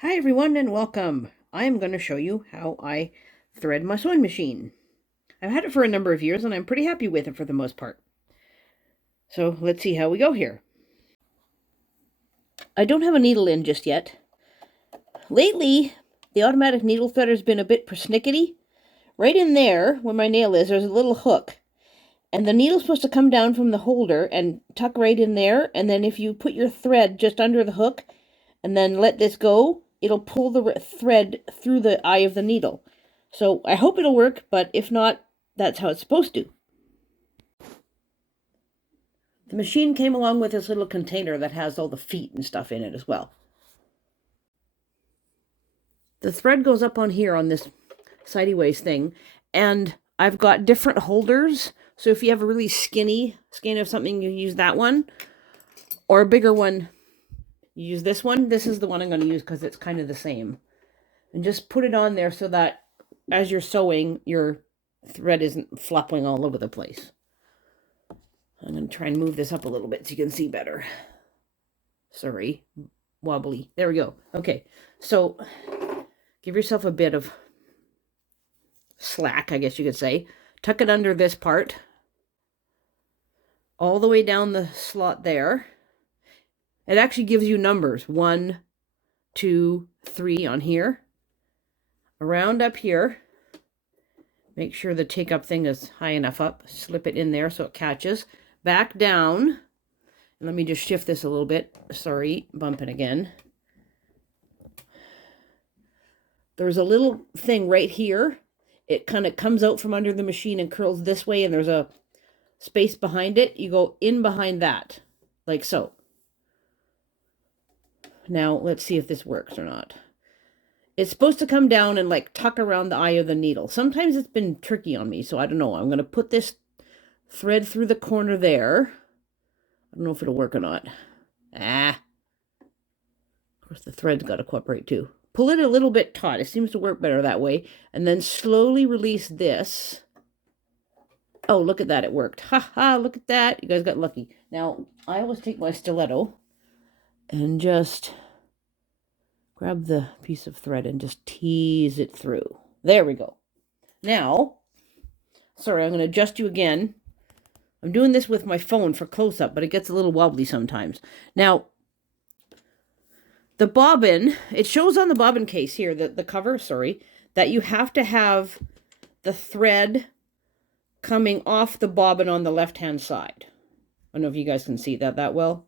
Hi everyone and welcome. I am going to show you how I thread my sewing machine. I've had it for a number of years and I'm pretty happy with it for the most part. So let's see how we go here. I don't have a needle in just yet. Lately, the automatic needle threader has been a bit persnickety. Right in there, where my nail is, there's a little hook. And the needle's supposed to come down from the holder and tuck right in there. And then if you put your thread just under the hook and then let this go, it'll pull the thread through the eye of the needle. So I hope it'll work, but if not, that's how it's supposed to. The machine came along with this little container that has all the feet and stuff in it as well. The thread goes up on here on this sideways thing, and I've got different holders. So if you have a really skinny skein of something, you use that one, or a bigger one, you use this one. This is the one I'm going to use because it's kind of the same. And just put it on there so that as you're sewing, your thread isn't flopping all over the place. I'm going to try and move this up a little bit so you can see better. Sorry, wobbly. There we go. Okay, so give yourself a bit of slack, I guess you could say. Tuck it under this part, all the way down the slot there. It actually gives you numbers, 1, 2, 3 on here. Around up here. Make sure the take-up thing is high enough up. Slip it in there so it catches. Back down. And let me just shift this a little bit. Sorry, bumping again. There's a little thing right here. It kind of comes out from under the machine and curls this way, and there's a space behind it. You go in behind that, like so. Now, let's see if this works or not. It's supposed to come down and like tuck around the eye of the needle. Sometimes it's been tricky on me, so I don't know. I'm going to put this thread through the corner there. I don't know if it'll work or not. Of course, the thread's got to cooperate too. Pull it a little bit taut. It seems to work better that way. And then slowly release this. Oh, look at that. It worked. Ha ha, look at that. You guys got lucky. Now, I always take my stiletto and just grab the piece of thread and just tease it through. There we go. Now, sorry, I'm going to adjust you again. I'm doing this with my phone for close-up, but it gets a little wobbly sometimes. Now, the bobbin, it shows on the bobbin case here, the cover, sorry, that you have to have the thread coming off the bobbin on the left-hand side. I don't know if you guys can see that well.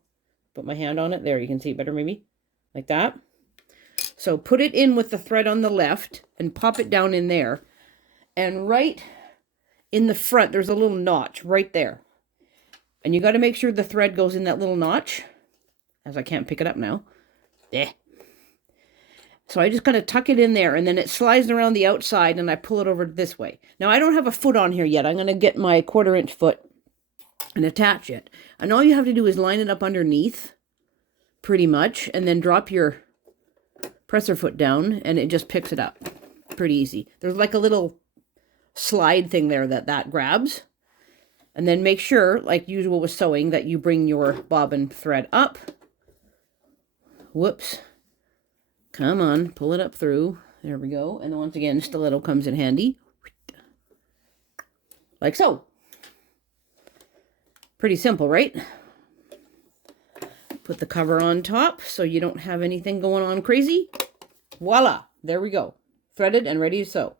Put my hand on it. There, you can see it better maybe. Like that. So put it in with the thread on the left and pop it down in there. And right in the front, there's a little notch right there. And you got to make sure the thread goes in that little notch, as I can't pick it up now. So I just kind of tuck it in there, and then it slides around the outside, and I pull it over this way. Now, I don't have a foot on here yet. I'm going to get my 1/4-inch foot and attach it. And all you have to do is line it up underneath, pretty much, and then drop your presser foot down, and it just picks it up. Pretty easy. There's like a little slide thing there that grabs. And then make sure, like usual with sewing, that you bring your bobbin thread up. Whoops. Come on, pull it up through. There we go. And once again, stiletto comes in handy. Like so. Pretty simple, right? Put the cover on top so you don't have anything going on crazy. Voila! There we go. Threaded and ready to sew.